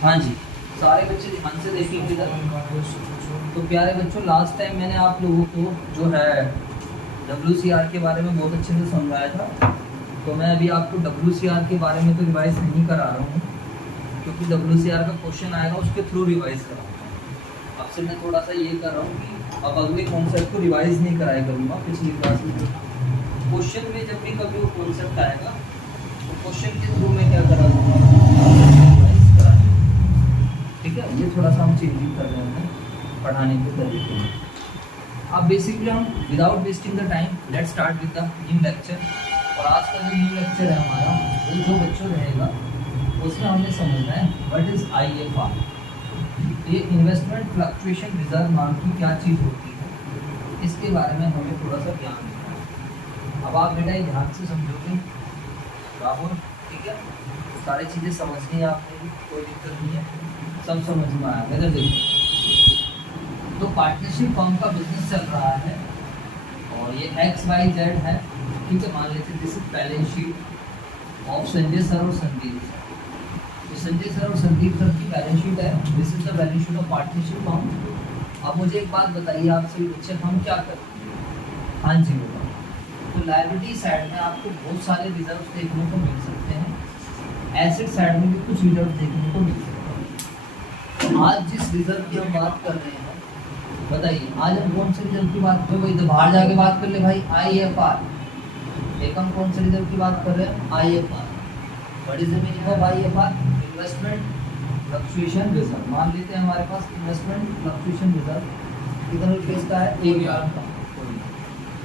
हाँ जी, सारे बच्चे ध्यान से देखिए इधर। तो प्यारे बच्चों, लास्ट टाइम मैंने आप लोगों को जो है WCR के बारे में बहुत अच्छे से समझाया था। तो मैं अभी आपको WCR के बारे में तो रिवाइज नहीं करा रहा हूँ, क्योंकि WCR का क्वेश्चन आएगा उसके थ्रू रिवाइज कराऊंगा। आपसे मैं थोड़ा सा ये कर रहा हूँ कि अब अगले कॉन्सेप्ट को रिवाइज नहीं कराया करूँगा पिछली क्लास में। क्वेश्चन में जब भी कभी वो कॉन्सेप्ट आएगा तो क्वेश्चन के थ्रू मैं क्या करा दूँगा, रिवाइज करा दूँगा। ठीक है, ये थोड़ा सा हम चेंजिंग कर रहे हैं पढ़ाने के तरीके में। अब बेसिकली हम without wasting the time let's start with the new lecture. और आज का जो न्यू लेक्चर है हमारा, वो जो बच्चों रहेगा उसमें हमने समझना है व्हाट इज IFR। ये इन्वेस्टमेंट फ्लक्चुएशन रिजर्व नाम की क्या चीज़ होती है, इसके बारे में हमें थोड़ा सा ज्ञान देना है। अब आप बेटा ये ध्यान से समझोगे राहुल, ठीक है? सारी चीज़ें समझनी है आपने भी, कोई दिक्कत नहीं है, सब समझ में आया। इधर देखिए, तो पार्टनरशिप फर्म का बिजनेस चल रहा है और ये XYZ है, ठीक है? मान लेते this is balance sheet of Sanjay sir और संदीप सर। तो संजय सर और संदीप सर की बैलेंस शीट है, this is the balance sheet of partnership firm. अब मुझे एक बात बताइए आप सभी बच्चे, हम क्या करते हैं? हाँ जी बेटा, तो लायबिलिटी साइड में आपको बहुत सारे रिजर्व देखने को मिल सकते हैं, एसेट साइड में भी कुछ रिजर्व देखने को मिल सकते हैं। तो आज जिस रिजर्व की हम बात कर रहे हैं, बताइए आज हम कौन से रिजर्व की बात कर रहे हैं? बाहर जाके बात कर ले भाई, IFR। एक हम कौन से रिजर्व की बात कर रहे हैं? IFR। What is the meaning of IFR? Investment fluctuation reserve. मान लेते हैं हमारे पास इन्वेस्टमेंट फ्लक्चुएशन रिजर्व कितने रुपये का है? 1 लाख का।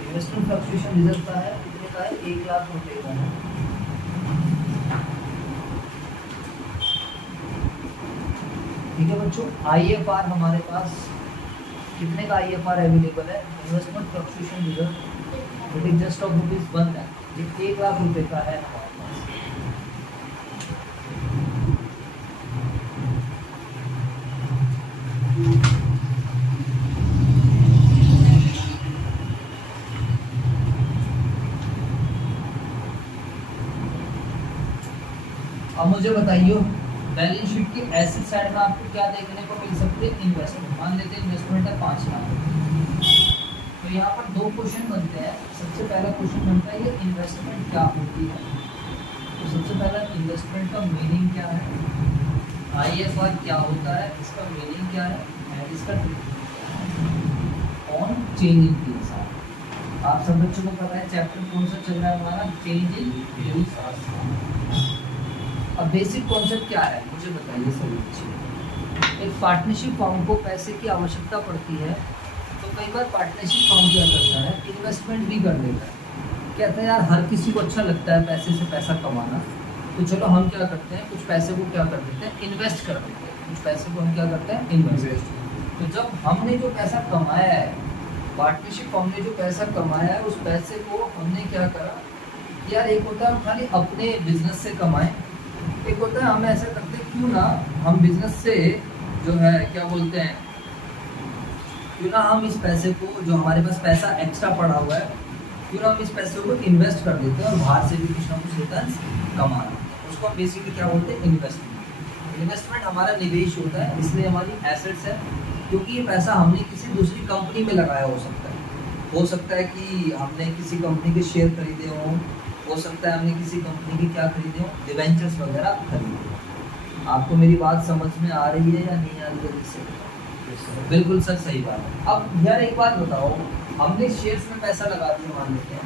इन्वेस्टमेंट फ्लक्चुएशन रिजर्व का है कितने का है? 1 लाख रुपये का है। ठीक है बच्चों, IFR हमारे पास कितने का IFR अवेलेबल है? Investment fluctuation reserve it is just of ₹1 lakh, ये 1 लाख रुपए का है हमारे पास। अब मुझे बताइए बैलेंस शीट के एसेट साइड में आपको क्या देखने को मिल सकते हैं? इन्वेस्टमेंट। मान लेते हैं इन्वेस्टमेंट है 5 लाख। तो यहाँ पर 2 क्वेश्चन बनते हैं। सबसे पहला क्वेश्चन बनता है ये इन्वेस्टमेंट क्या होती है। तो सबसे पहला इन्वेस्टमेंट का मीनिंग क्या है, IFR क्या होता है, इसका मीनिंग क्या है, एंड इसका ऑन चेंज इन फील्ड्स। आप सब बच्चों को पता है चैप्टर कौन सा चल रहा है हमारा? Change in fields. अब बेसिक कॉन्सेप्ट क्या है मुझे बताइए सभी बच्चे। एक पार्टनरशिप फर्म को पैसे की आवश्यकता पड़ती है, तो कई बार पार्टनरशिप फर्म क्या करता है? इन्वेस्टमेंट भी कर देता है। कहता है यार हर किसी को अच्छा लगता है पैसे से पैसा कमाना, तो चलो हम क्या करते हैं, कुछ पैसे को क्या कर देते हैं? इन्वेस्ट कर देते हैं। कुछ पैसे को हम क्या करते हैं? इन्वेस्ट। तो जब हमने जो पैसा कमाया है, पार्टनरशिप फर्म ने जो पैसा कमाया है, उस पैसे को हमने क्या करा यार, एक होता है हम खाली अपने बिजनेस से कमाएं, एक होता है हम ऐसा करते हैं क्यों ना हम बिजनेस से जो है क्या बोलते हैं, क्यों ना हम इस पैसे को, जो हमारे पास पैसा एक्स्ट्रा पड़ा हुआ है, क्यों ना हम इस पैसे को इन्वेस्ट कर देते हैं और बाहर से भी कुछ ना कुछ रिटर्न कमा रहे हैं। उसको हम बेसिकली क्या बोलते हैं? इन्वेस्टमेंट। इन्वेस्टमेंट हमारा निवेश होता है, इसलिए हमारी एसेट्स है, क्योंकि ये पैसा हमने किसी दूसरी कंपनी में लगाया हो सकता है कि हमने किसी कंपनी के शेयर खरीदे हो सकता है हमने किसी कंपनी की क्या खरीदे हो, डिवेंचर्स वगैरह खरीदे। आपको मेरी बात समझ में आ रही है या नहीं आ रही है? इससे बिल्कुल सर सही बात है। अब यार एक बात बताओ, हमने शेयर्स में पैसा लगा दिया मान लेते हैं,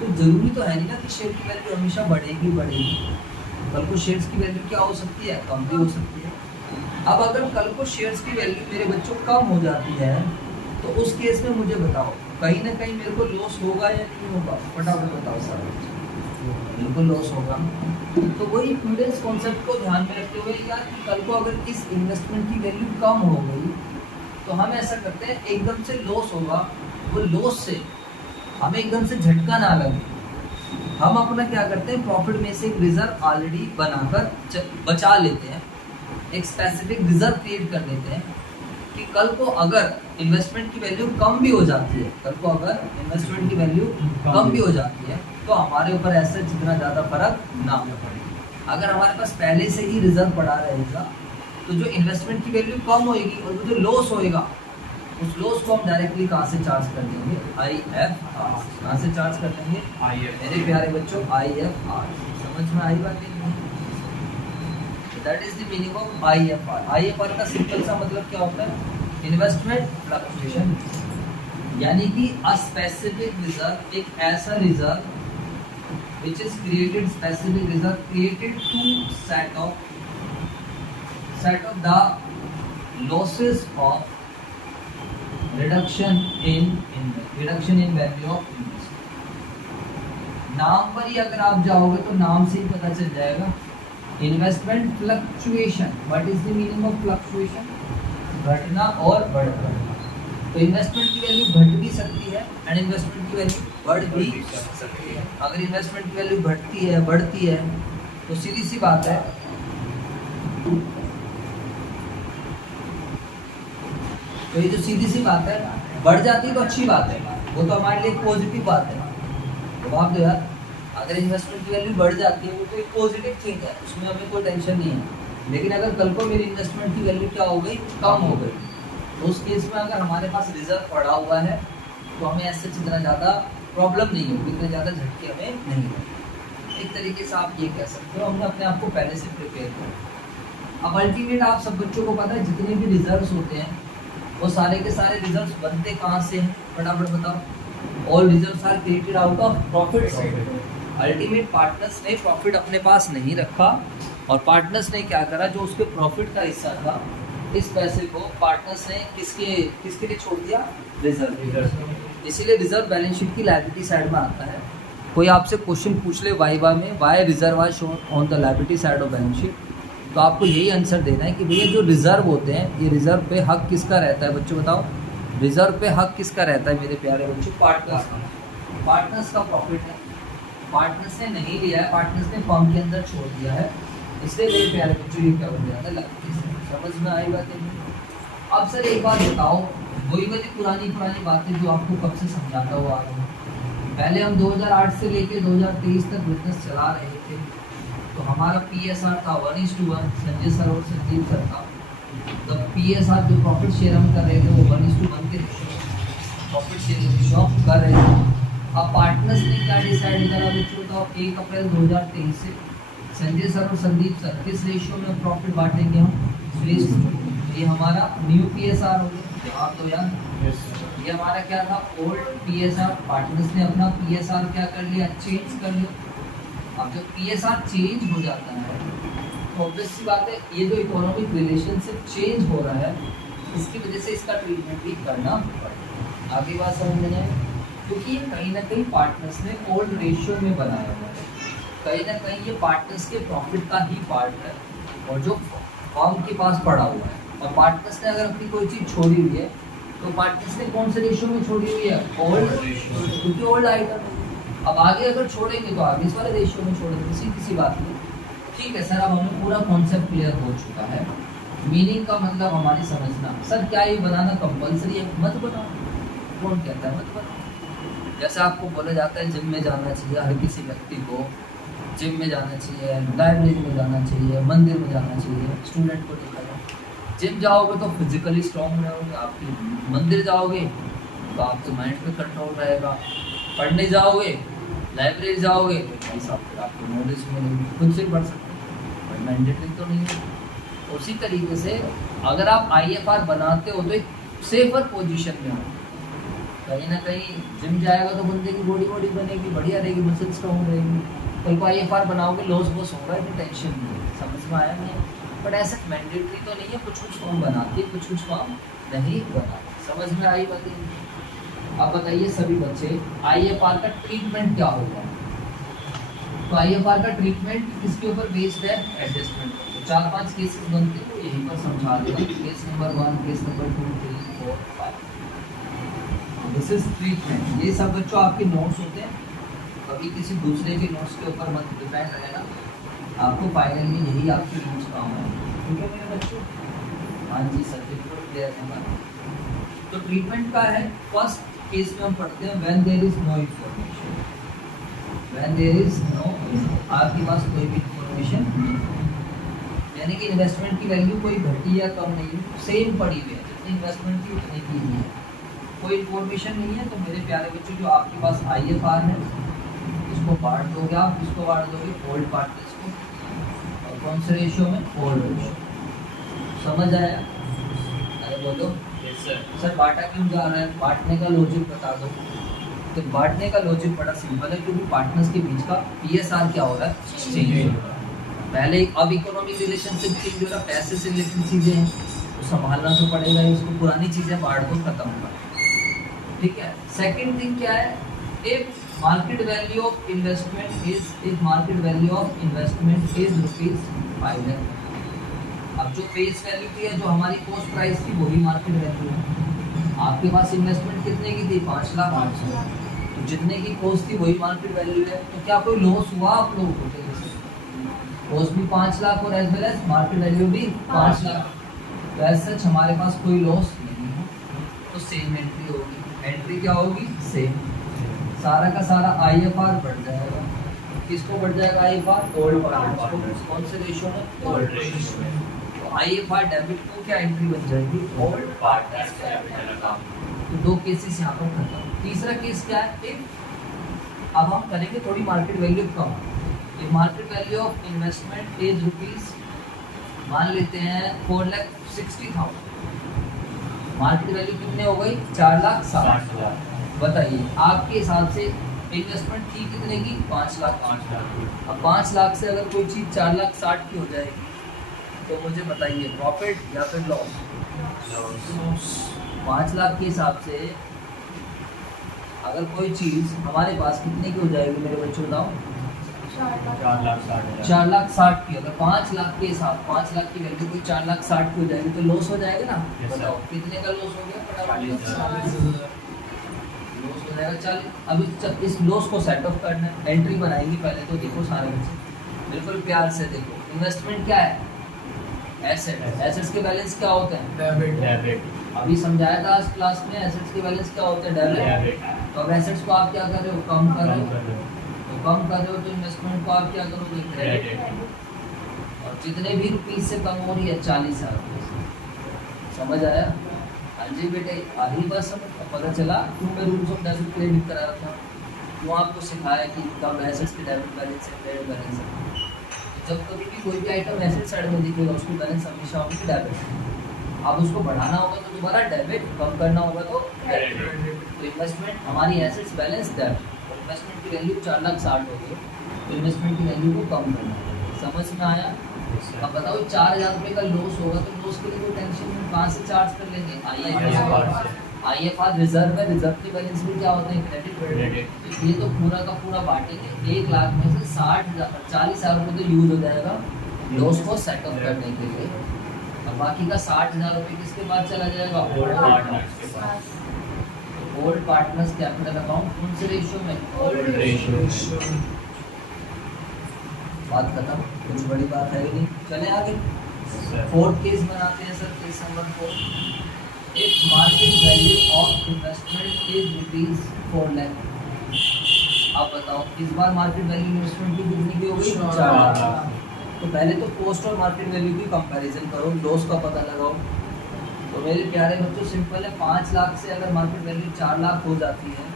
तो जरूरी तो है नहीं ना कि शेयर की वैल्यू हमेशा बढ़ेगी। कल को शेयर्स की वैल्यू क्या हो सकती है? कम भी हो सकती है। अब अगर कल को शेयर्स की वैल्यू मेरे बच्चों कम हो जाती है, तो उस केस में मुझे बताओ कहीं ना कहीं मेरे को लॉस होगा या नहीं होगा? फटाफट बताओ सर। बिल्कुल लॉस होगा। तो वही प्रूडेंस कॉन्सेप्ट को ध्यान में रखते हुए यार कल को अगर इस इन्वेस्टमेंट की वैल्यू कम हो गई, तो हम ऐसा करते हैं एकदम से लॉस होगा, वो लॉस से हमें एकदम से झटका ना लगे, हम अपना क्या करते हैं, प्रॉफिट में से एक रिजर्व ऑलरेडी बनाकर बचा लेते हैं, एक स्पेसिफिक रिजर्व क्रिएट कर लेते हैं कि कल को अगर इन्वेस्टमेंट की वैल्यू कम भी हो जाती है, कम भी हो जाती है, तो हमारे ऊपर ऐसा जितना ज़्यादा फर्क ना पड़े। अगर हमारे पास पहले से ही रिजर्व पड़ा रहेगा, तो जो इन्वेस्टमेंट की वैल्यू कम होएगी और वो जो लॉस होएगा उस लॉस को हम डायरेक्टली कहाँ से चार्ज कर देंगे, IFR। कहाँ से चार्ज कर देंगे, मेरे प्यारे बच्चों, IFR। समझ में आई बात नहीं? That is the meaning of IFR। IFR का सिंपल सा मतलब क्या होता है, इन्वेस्टमेंट फ्लक्चुएशन, यानी कि अ स्पेसिफिक रिजर्व, एक ऐसा reserve which is created, specific reserve created to set of the losses of reduction in value of investment। नाम पर ही अगर आप जाओगे तो नाम से ही पता चल जाएगा, investment fluctuation. What is the meaning of fluctuation, घटना और बढ़ना। तो इन्वेस्टमेंट की वैल्यू घट भी सकती है एंड इन्वेस्टमेंट की वैल्यू बढ़ भी सकती है। अगर इन्वेस्टमेंट की वैल्यू घटती है, बढ़ती है, तो सीधी सी बात है तो ये जो सीधी सी बात है, बढ़ जाती है तो अच्छी बात है, वो तो हमारे लिए पॉजिटिव बात है। तो आप दो यार, अगर इन्वेस्टमेंट की वैल्यू बढ़ जाती है वो तो एक पॉजिटिव थिंग है, उसमें हमें कोई टेंशन नहीं है। लेकिन अगर कल को मेरी इन्वेस्टमेंट की वैल्यू क्या हो गई, कम हो गई, तो उस केस में अगर हमारे पास रिजर्व पड़ा हुआ है तो हमें ऐसे इतना ज़्यादा प्रॉब्लम नहीं होगी, इतने ज़्यादा झटके हमें नहीं होंगे। एक तरीके से आप ये कह सकते हो हमने अपने आप को पहले से प्रिपेयर किया। अब अल्टीमेट आप सब बच्चों को पता है जितने भी रिजर्व्स होते हैं वो सारे के सारे रिजर्व्स बनते कहाँ से हैं, फटाफट बताओ। All reserves are created out of profit. Ultimate partners ने प्रॉफिट अपने पास नहीं रखा और पार्टनर्स ने क्या करा, जो उसके प्रॉफिट का हिस्सा था, इस पैसे को पार्टनर्स ने किसके लिए छोड़ दिया, रिजर्व। इसीलिए रिजर्व बैलेंस शीट की लायबिलिटी साइड में आता है। कोई आपसे क्वेश्चन पूछ ले वाइवा में, why reserve are shown on the liability side of balance sheet, तो आपको यही आंसर देना है कि भैया जो रिजर्व होते हैं, ये रिजर्व पे हक किसका रहता है बच्चों, बताओ। रिजर्व पे हक किसका रहता है मेरे प्यारे बच्चों, पार्टनर्स का। पार्टनर्स का प्रॉफिट है, पार्टनर्स ने नहीं लिया है, पार्टनर्स ने फर्म के अंदर छोड़ दिया है, इसलिए मेरे प्यारे बच्चों ये क्या बन जाता है, समझ में आई बातें। अब सर एक बात बताओ, वही पुरानी बातें जो आपको कब से समझाता हुआ आ रहा हूँ। पहले हम 2008 से लेके 2023 तक बिजनेस चला रहे थे, तो हमारा PSR था 1:1, संजय सर और संजीव सर था। तो PSR जो प्रॉफिट शेयर हम कर रहे थे वो 1:1 के प्रॉफिट शेयर रेशियो कर रहे थे। अब पार्टनर्स ने क्या डिसाइड करा बच्चों, तो 1 अप्रैल 2023 से संजय सर और संदीप सर किस रेशियो में प्रॉफिट बांटेंगे हम, ये हमारा न्यू PSR हो गया। जवाब दो यार, ये हमारा क्या था, ओल्ड PSR। पार्टनर्स ने अपना PSR क्या कर लिया, चेंज कर लिया। अब जब PSR चेंज हो जाता है तो ऑब्वियस सी बात है, ये जो इकोनॉमिक रिलेशनशिप चेंज हो रहा है, इसकी वजह से इसका ट्रीटमेंट भी करना पड़ेगा। आगे बात समझ में आए, क्योंकि ये कहीं ना कहीं पार्टनर्स ने ओल्ड रेशियो में बनाया हुआ है, कहीं ना कहीं ये पार्टनर्स के प्रॉफिट का ही पार्ट है और जो फर्म के पास पड़ा हुआ है। और पार्टनर्स ने अगर अपनी कोई चीज़ छोड़ी हुई है तो पार्टनर्स ने कौन से रेशियो में छोड़ी हुई है, ओल्ड, क्योंकि ओल्ड आइटम। अब आगे अगर छोड़ेंगे तो आगे इस वाले रेशियो में छोड़ेंगे, किसी बात नहीं। ठीक है सर, अब हमें पूरा कॉन्सेप्ट क्लियर हो चुका है। मीनिंग का मतलब हमारी समझना, सर क्या ये बनाना कंपलसरी है, मत बनाओ। कौन कहता है मत बनाओ। जैसे आपको बोला जाता है जिम में जाना चाहिए, हर किसी व्यक्ति को जिम में जाना चाहिए, लाइब्रेरी में जाना चाहिए, मंदिर में जाना चाहिए। स्टूडेंट को देखा जाए, जिम जाओगे तो फिजिकली स्ट्रॉन्ग रहोगे, आपकी मंदिर जाओगे तो आपके माइंड पे कंट्रोल रहेगा, पढ़ने जाओगे, लाइब्रेरी जाओगे भाई साहब फिर आपको नॉलेज मिलेगी, खुद से पढ़ सकते हैं, भाई मैंडेटरी तो नहीं है। उसी तरीके से अगर आप IFR बनाते हो तो एक सेफर पोजीशन में हो। कहीं ना कहीं जिम जाएगा तो बंदे की बॉडी बनेगी, बढ़िया रहेगी, मसल स्ट्रॉन्ग रहेगी। कल को IFR बनाओगे, लॉस वॉस होगा, इतनी टेंशन नहीं है। समझ में आया नहीं? बट ऐसा मैंडेटरी तो नहीं है, कुछ फॉर्म बनाती है, कुछ फॉर्म नहीं बनाती। समझ में आई बातें? अब बताइए सभी बच्चे, IFR का ट्रीटमेंट क्या होगा? तो IFR का ट्रीटमेंट किसके ऊपर बेस्ड है? एडजस्टमेंट। तो 4-5 केसेस बनते हैं, यहीं पर समझा देगा। Case number 1, case number 2, 3, 4, 5। This is treatment. ये सब बच्चों आपके नोट्स होते हैं, कभी किसी दूसरे के नोट्स के ऊपर मत डिपेंड रहना, आपको फाइनल में यही आपके नोट्स काम आएंगे। ठीक है मेरे बच्चों? हाँ जी सर, बिल्कुल क्लियर है। तो ट्रीटमेंट का है, फर्स्ट केस में हम पढ़ते हैं when there is no information. When there is no, आपके पास कोई भी इंफॉर्मेशन नहीं, यानी कि इन्वेस्टमेंट की वैल्यू कोई घटी या कम नहीं है, सेम पड़ी हुई है, जितनी इन्वेस्टमेंट थी उतनी की ही है, कोई इन्फॉर्मेशन नहीं है। तो मेरे प्यारे बच्चों जो आपके पास IFR है इसको बांट दोगे आप, इसको बांट दोगे ओल्ड पार्टनर्स को, और कौन से रेशियो में, ओल्ड रेशियो। समझ आया? अरे बोलो सर बांटा क्यों जा रहा है, बांटने का लॉजिक बता दो। तो बांटने का लॉजिक बड़ा सिंपल है, क्योंकि पार्टनर्स के बीच का PSR क्या हो रहा है, चेंज हो रहा है। पहले अब इकोनॉमिक रिलेशनशिप चेंज हो रहा है, पैसे से रिलेटेड चीज़ें हैं तो संभालना तो पड़ेगा ही उसको, पुरानी चीज़ें बांट दो, खत्म कर। ठीक है। सेकंड थिंग क्या है, if market value of investment is ₹5 lakh. अब जो फेस वैल्यू थी, जो हमारी कॉस्ट प्राइस थी, वही मार्केट वैल्यू है। आपके पास इन्वेस्टमेंट कितने की थी, 5 लाख, तो जितने की कॉस्ट थी वही मार्केट वैल्यू है। तो क्या कोई लॉस हुआ आप लोगों को? कॉस्ट भी 5 लाख और as well as market value भी 5 लाख, तो एज सच हमारे पास कोई लॉस नहीं है। तो सेम एंट्री होगी, एंट्री क्या होगी, सेम। सारा का सारा IFR बढ़ जाएगा। किसको बढ़ जाएगा IFR, ओल्ड पार्टनर्स। कौन से रेशियो में, ओल्ड रेशियो में। तो IFR डेबिट को क्या एंट्री बन जाएगी, ओल्ड पार्टनर्स कैपिटल अकाउंट। तो दो केसेस यहाँ पर खत्म। तीसरा केस क्या है, अब हम करेंगे थोड़ी market value come. Market value of investment is rupees, मान लेते हैं 4,60,000। मार्केट वैल्यू कितने हो गई, 4,60,000। बताइए आपके हिसाब से इन्वेस्टमेंट थी कितने की, 5 लाख। अब 5 लाख से अगर कोई चीज़ 4,60,000 की हो जाएगी तो मुझे बताइए प्रॉफिट या फिर लॉस। 5 लाख के हिसाब से अगर कोई चीज़ हमारे पास कितने की हो जाएगी मेरे बच्चों, बताओ, 4,60,000 की। अगर 5 लाख के हिसाब, 5 लाख की वैल्यू कोई 4,60,000 की हो जाएगी तो लॉस हो जाएगा ना। बताओ कितने का लॉस हो गया, लॉस हो जाएगा 40। अब इस लॉस को सेट ऑफ करना है, एंट्री बनाएंगे। पहले तो देखो सारे बच्चे बिल्कुल प्यार से देखो, इन्वेस्टमेंट क्या है, एसेट। एसेट्स के बैलेंस क्या होते हैं, डेबिट। अभी समझाया था आज क्लास में, एसेट्स के बैलेंस क्या होते हैं, डेबिट। तो अब एसेट्स को आप क्या कर रहे हो, कम कर रहे हो, तो कम कर रहे हो तो इन्वेस्टमेंट को आप क्या करोगे, क्रेडिट। और जितने भी रुपीज से कम हो रही है 40,000 रुपये। समझ आया? हाँ जी बेटे, आधी बात समझ पता चला क्यों मैं रूल्स ऑफ डेबिट क्रेडिट करा रहा था, क्यों आपको सिखाया कि कब एसेट्स के डेबिट बैलेंस है, क्रेडिट बैलेंस है। जब कभी भी कोई भी आइटम एसेट साइड में दिखेगा उसकी बैलेंस हमेशा होगी डेबिट। अब उसको बढ़ाना होगा तो दोबारा डेबिट, कम करना होगा तो क्रेडिट। तो इन्वेस्टमेंट हमारी एसेट्स बैलेंस डेबिट, इन्वेस्टमेंट की वैल्यू 4,60,000 हो गई तो इन्वेस्टमेंट की वैल्यू को कम करना है। समझ में आया? अब बताओ 4,000 रुपये का लॉस होगा तो लॉस के लिए कोई टेंशन नहीं, कहाँ से चार्ज कर लेंगे, IFR रिजर्व है, रिजर्व के बैलेंस में क्या होते हैं, क्रेडिट। तो ये तो पूरा का पूरा बांटेंगे, 1 लाख में से 40,000 रुपये तो यूज हो जाएगा लॉस को सेट ऑफ करने के लिए, और बाकी का 60,000 रुपये किसके पास चला जाएगा, ओल्ड पार्टनर्स के पास। ओल्ड पार्टनर्स कैपिटल अकाउंट कौन से रेशियो में, ओल्ड रेशियो। बात खत्म, कुछ बड़ी बात है ही नहीं। चले आगे, फोर्थ केस बनाते हैं sir, case number 4। If market value of investment is ₹4 lakh. अब बताओ इस बार मार्केट वैल्यू इन्वेस्टमेंट की कितनी की हो गई, 4 लाख। तो पहले तो कॉस्ट और मार्केट वैल्यू की कंपैरिजन करो, लॉस का पता लगाओ। तो मेरे प्यारे बच्चों सिंपल है, 5 लाख से अगर मार्केट वैल्यू 4 लाख हो जाती है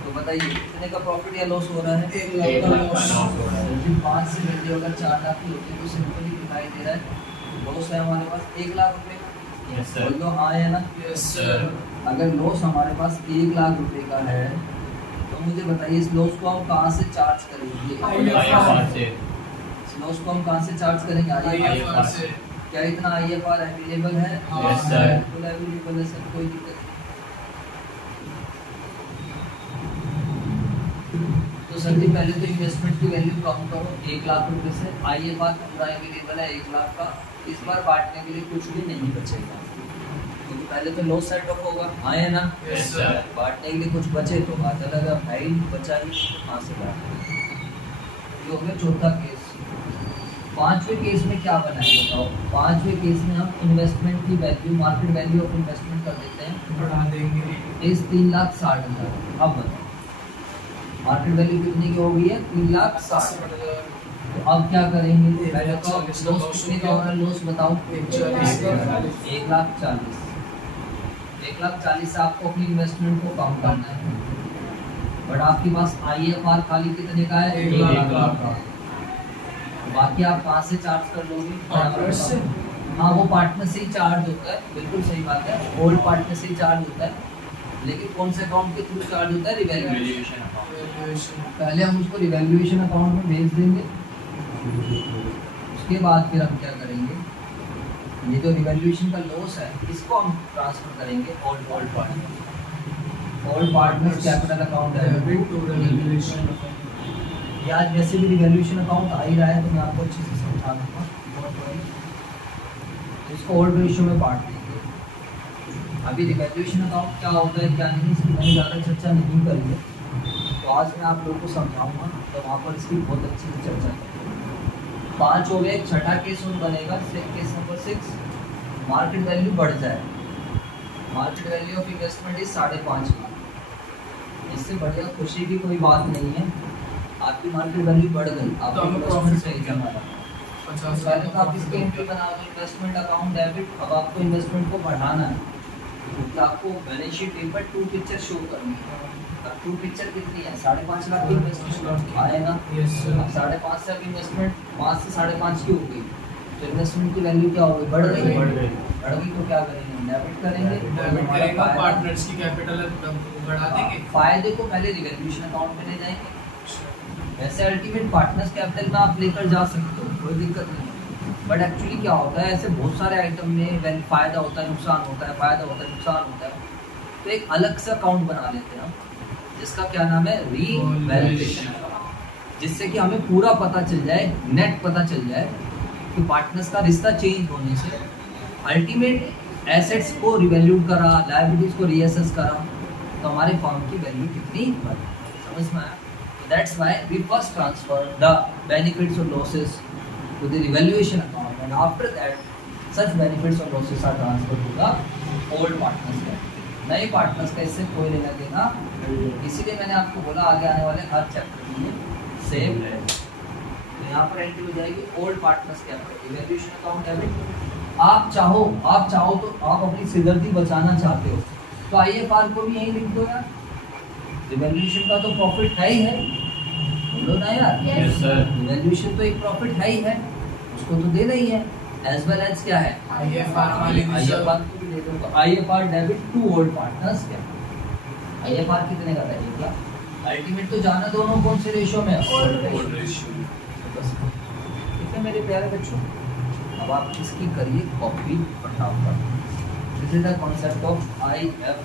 तो बताइए कितने का प्रॉफिट या लॉस हो रहा है, 1 लाख का लॉस हो रहा है। 5 से वैल्यू अगर 4 लाख की होती है तो सिंपली दिखाई दे रहा है लॉस है हमारे पास 1 लाख रुपए का। यस सर, बोलो हाँ है ना, यस सर। अगर लॉस हमारे पास 1 लाख रुपए का है तो मुझे बताइए इस लॉस को हम कहाँ से चार्ज करेंगे, IFR से। इस लॉस को हम कहाँ से चार्ज करेंगे, IFR से। क्या इतना IFR अवेलेबल है, यस सर, बिल्कुल अवेलेबल है सर, कोई दिक्कत नहीं। तो सर जी पहले तो इन्वेस्टमेंट की वैल्यू कम करो 1 लाख रुपए से, IFR पूरा अवेलेबल है 1 लाख का। इस बार बांटने के लिए कुछ भी नहीं बचेगा क्योंकि पहले तो लॉस सेट ऑफ होगा, हाँ है ना, यस सर। बांटने के लिए कुछ बचे तो बात अलग है, भाई बचा ही तो कहाँ से बांटेंगे। ये हो गया चौथा केस। 5वें केस में क्या बनाए बताओ, 5वें केस में हम इन्वेस्टमेंट की value, market value of investment कर देते हैं, बढ़ा देंगे इस 3,60,000। अब बताओ मार्केट वैल्यू कितनी की हो गई है, 3,60,000। तो अब क्या करेंगे, पहले तो लॉस कितने का हो रहा है, लॉस बताओ। 1,40,000। 1,40,000 से आपको अपनी इन्वेस्टमेंट को कम करना है, बट आपके पास IFR खाली कितने का है, 1 लाख का। बाकी आप कहाँ से चार्ज कर लोगे, पार्टनर से। हाँ, वो पार्टनर से ही चार्ज होता है, बिल्कुल सही बात है, ओल्ड पार्टनर से ही चार्ज होता है। लेकिन कौन से अकाउंट के थ्रू चार्ज होता है, रिवैल्यूएशन अकाउंट। पहले हम उसको रिवैल्यूएशन अकाउंट में भेज देंगे, उसके बाद फिर हम क्या करेंगे, ये जो रिवैल्यूएशन का लॉस है इसको हम ट्रांसफर करेंगे ओल्ड पार्टनर्स कैपिटल अकाउंट है। ये आज वैसे भी रिवैल्यूएशन अकाउंट आ ही रहा है, तो मैं आपको अच्छे से समझा दूंगा। इसको ओल्ड रेशियो में बांट देंगे। अभी रिवैल्यूएशन अकाउंट क्या होता है क्या नहीं, इसकी मैंने ज़्यादा चर्चा नहीं करी है, तो आज मैं आप लोगों को समझाऊंगा, तो वहाँ पर इसकी बहुत अच्छी से चर्चा करेंगे। 5 हो गए, छठा केस और बनेगा केस नंबर 6, मार्केट वैल्यू बढ़ जाए। Market value of investment is 5.5 lakh. इससे बढ़िया खुशी की कोई बात नहीं है, आपकी मार्केट वैल्यू बढ़ गई, आपको प्रॉफिट सही जमा है। पहले तो आप इसके एंट्री बना दो, इन्वेस्टमेंट अकाउंट डेबिट। अब आपको इन्वेस्टमेंट को बढ़ाना है, क्योंकि आपको balance sheet paper 2 picture show करनी है। अब 2 पिक्चर कितनी है, 5.5 लाख की इन्वेस्टमेंट आएगा। अब 5.5 लाख इन्वेस्टमेंट 5 से 5.5 की हो गई, तो इन्वेस्टमेंट की वैल्यू क्या होगी, बढ़ गई। तो क्या करेंगे, डेबिट करेंगे, पार्टनर्स की कैपिटल बढ़ा देंगे। फायदे को पहले रिवैल्यूएशन अकाउंट में ले जाएंगे। वैसे अल्टीमेट पार्टनर्स कैपिटल में आप लेकर जा सकते हो, कोई दिक्कत नहीं, बट एक्चुअली क्या होता है, ऐसे बहुत सारे आइटम में फायदा होता है, नुकसान होता है, फायदा होता है, नुकसान होता है, तो एक अलग से अकाउंट बना लेते हैं हम, जिसका क्या नाम है, रीवैल्यूएशन अकाउंट, जिससे कि हमें पूरा पता चल जाए, नेट पता चल जाए कि पार्टनर्स का रिश्ता चेंज होने से अल्टीमेट एसेट्स को रिवैल्यूट करा, लायबिलिटीज को रीअसेस करा, तो हमारे फर्म की वैल्यू कितनी बढ़ी। समझ में आया? That's why we first transfer the benefits or losses to the revaluation account, and after that such benefits or losses are transferred to the old partners capital. नए पार्टनर्स का इससे कोई लेना देना, इसीलिए मैंने आपको बोला आगे आने वाले हर चैप्टर में सेम रहेगा। तो यहाँ पर एंट्री हो जाएगी old partners capital, revaluation account debit. आप चाहो तो आप अपनी सिरदर्दी बचाना चाहते हो तो IFR को भी यही लिख दो यार, रिवैल्यूएशन का तो प्रॉफिट है ही है, बोलो ना यार। यस सर, रिवैल्यूएशन तो एक प्रॉफिट है ही है, उसको तो देना ही है, एज वेल एज क्या है, IFR को भी दे दूंगा। IFR debit to old partners क्या, IFR कितने का रहेगा, अल्टीमेट तो जाना दोनों कौन से रेशियो में, ओल्ड रेशियो। ठीक है मेरे प्यारे बच्चों, अब आप इसकी करिए कॉपी फटाफट। This is the concept of IFR।